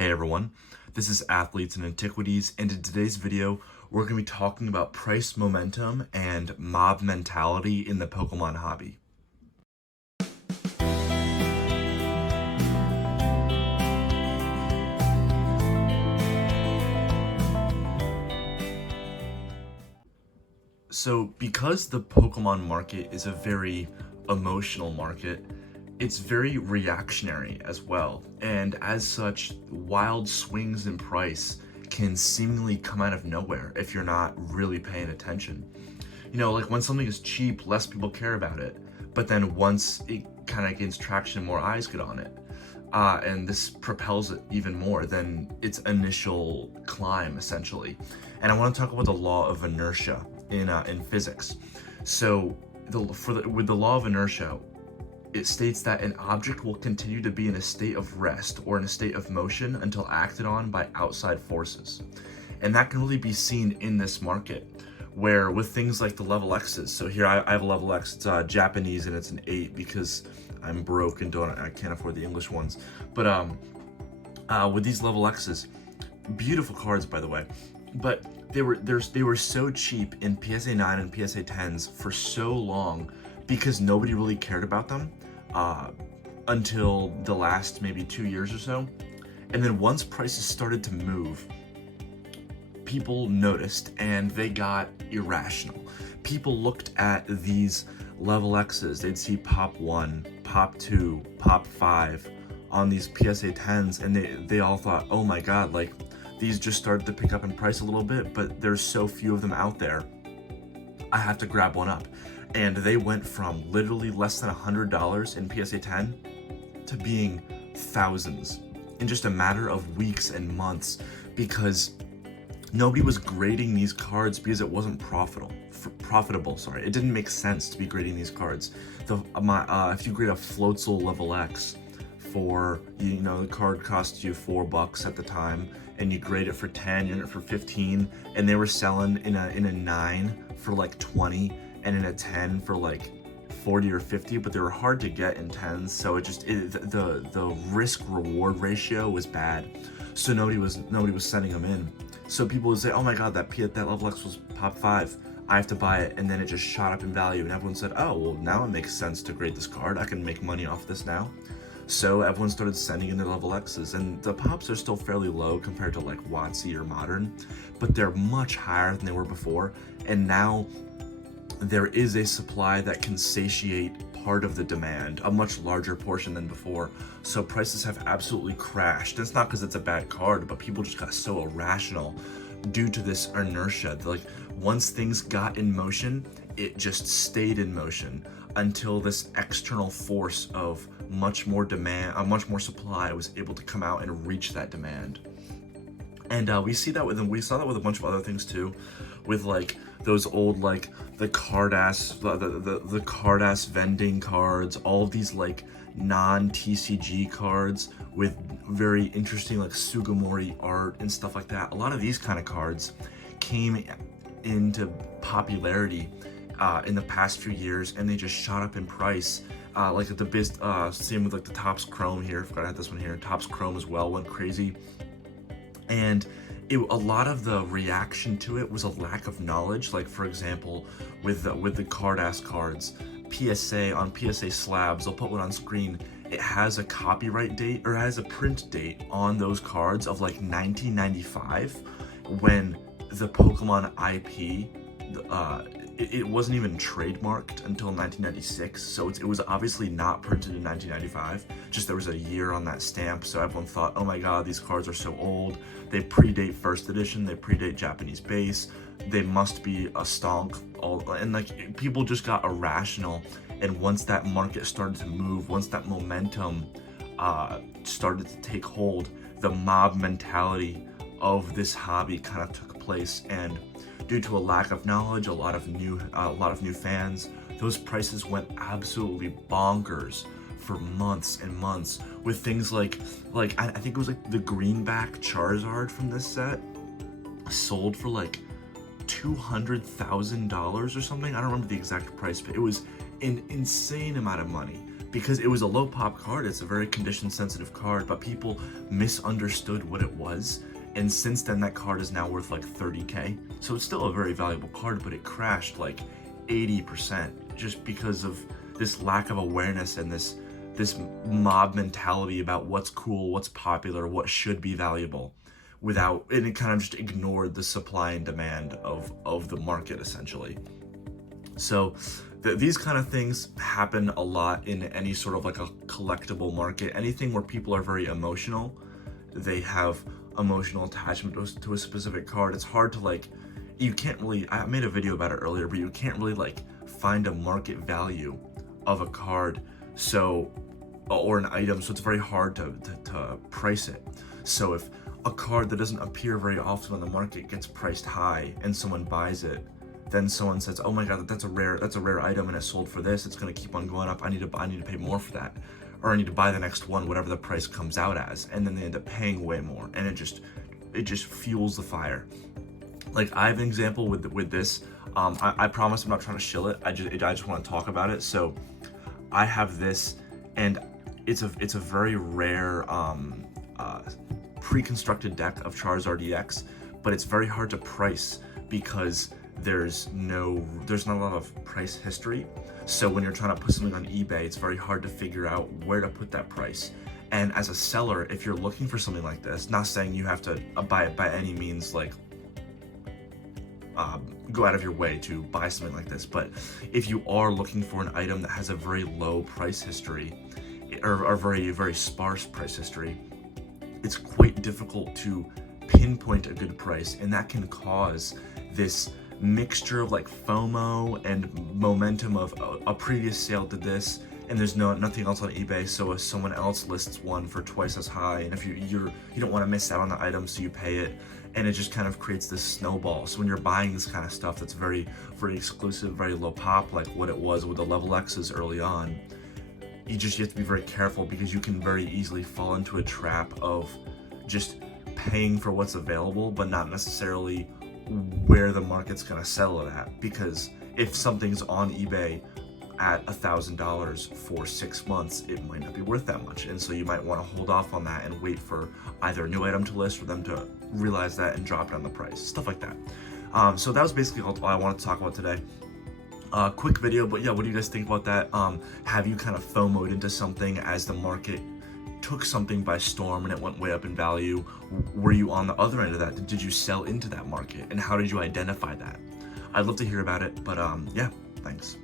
Hey everyone, this is Athletes and Antiquities, and in today's video, we're going to be talking about price momentum and mob mentality in the Pokemon hobby. So, because the Pokemon market is a very emotional market, it's very reactionary as well, and as such, wild swings in price can seemingly come out of nowhere if you're not really paying attention. You know, like when something is cheap, less people care about it, but then once it kind of gains traction, more eyes get on it. And this propels it even more than its initial climb, essentially. And I want to talk about the law of inertia in physics. So, with the law of inertia, it states that an object will continue to be in a state of rest or in a state of motion until acted on by outside forces. And that can really be seen in this market, where with things like the level X's. So here I have a level X, it's Japanese and it's an 8 because I'm broke and I can't afford the English ones. But with these level X's, beautiful cards by the way, but they were so cheap in PSA 9 and PSA 10s for so long because nobody really cared about them until the last maybe 2 years or so. And then once prices started to move, people noticed and they got irrational. People looked at these level X's, they'd see pop 1, pop 2, pop 5 on these PSA 10s, and they all thought, oh my god, like these just started to pick up in price a little bit, but there's so few of them out there, I have to grab one up. And they went from literally less than $100 in PSA 10 to being thousands in just a matter of weeks and months, because nobody was grading these cards because it wasn't profitable. It didn't make sense to be grading these cards. If you grade a Floatzel level X for, you know, the card cost you $4 at the time, and you grade it for 10, you're in it for 15, and they were selling in a 9 for like 20, and in a 10 for like 40 or 50, but they were hard to get in 10s, so the risk reward ratio was bad, so nobody was sending them in. So people would say, oh my god, that level X was pop 5, I have to buy it, and then it just shot up in value, and everyone said, oh well, now it makes sense to grade this card, I can make money off this now. So everyone started sending in their level X's, and the pops are still fairly low compared to like WotC or Modern, but they're much higher than they were before, and now there is a supply that can satiate part of the demand, a much larger portion than before. So prices have absolutely crashed. It's not because it's a bad card, but people just got so irrational due to this inertia. Like once things got in motion, it just stayed in motion until this external force of much more demand, much more supply was able to come out and reach that demand. And we saw that with a bunch of other things too, with like those old like the card ass vending cards, all of these like non-TCG cards with very interesting like Sugimori art and stuff like that. A lot of these kind of cards came into popularity in the past few years, and they just shot up in price. Like same with like the Topps Chrome here. I forgot I had this one here. Topps Chrome as well went crazy. And a lot of the reaction to it was a lack of knowledge. Like for example, with the card ass cards, PSA slabs, I'll put one on screen. It has a copyright date or has a print date on those cards of like 1995, when the Pokemon IP, it wasn't even trademarked until 1996, so it was obviously not printed in 1995, just there was a year on that stamp, so everyone thought, oh my god, these cards are so old, they predate first edition, they predate Japanese base, they must be a stonk, and like people just got irrational. And once that market started to move, once that momentum started to take hold, the mob mentality of this hobby kind of took place, and due to a lack of knowledge, a lot of new fans, those prices went absolutely bonkers for months and months, with things like I think it was like the greenback Charizard from this set sold for like $200,000 or something. I don't remember the exact price, but it was an insane amount of money because it was a low pop card. It's a very condition sensitive card, but people misunderstood what it was. And since then, that card is now worth like 30K. So it's still a very valuable card, but it crashed like 80% just because of this lack of awareness and this mob mentality about what's cool, what's popular, what should be valuable, and it kind of just ignored the supply and demand of the market essentially. So these kind of things happen a lot in any sort of like a collectible market. Anything where people are very emotional, they have emotional attachment to a specific card. It's hard to like, you can't really, I made a video about it earlier, but you can't really like find a market value of a card, so, or an item, so it's very hard to price it. So if a card that doesn't appear very often on the market gets priced high and someone buys it, then someone says, oh my god, that's a rare item and it sold for this, it's going to keep on going up, I need to pay more for that, or I need to buy the next one, whatever the price comes out as, and then they end up paying way more, and it just fuels the fire. Like, I have an example with this. I promise I'm not trying to shill it. I just want to talk about it. So I have this, and it's a very rare pre-constructed deck of Charizard EX, but it's very hard to price because there's not a lot of price history. So when you're trying to put something on eBay, it's very hard to figure out where to put that price. And as a seller, if you're looking for something like this, not saying you have to buy it by any means, like go out of your way to buy something like this, but if you are looking for an item that has a very low price history, or very, very sparse price history, it's quite difficult to pinpoint a good price, and that can cause this mixture of like FOMO and momentum of a previous sale did this and there's nothing else on eBay, so if someone else lists one for twice as high, and if you don't want to miss out on the item, so you pay it, and it just kind of creates this snowball. So when you're buying this kind of stuff that's very, very exclusive, very low pop, like what it was with the Level X's early on, you have to be very careful, because you can very easily fall into a trap of just paying for what's available, but not necessarily where the market's gonna settle it at. Because if something's on eBay at $1,000 for 6 months, it might not be worth that much, and so you might want to hold off on that and wait for either a new item to list or them to realize that and drop down the price, stuff like that. So that was basically all I wanted to talk about today. Quick video, but yeah, what do you guys think about that? Have you kind of FOMO'd into something as the market took something by storm and it went way up in value? Were you on the other end of that? Did you sell into that market, and how did you identify that? I'd love to hear about it, but yeah, thanks.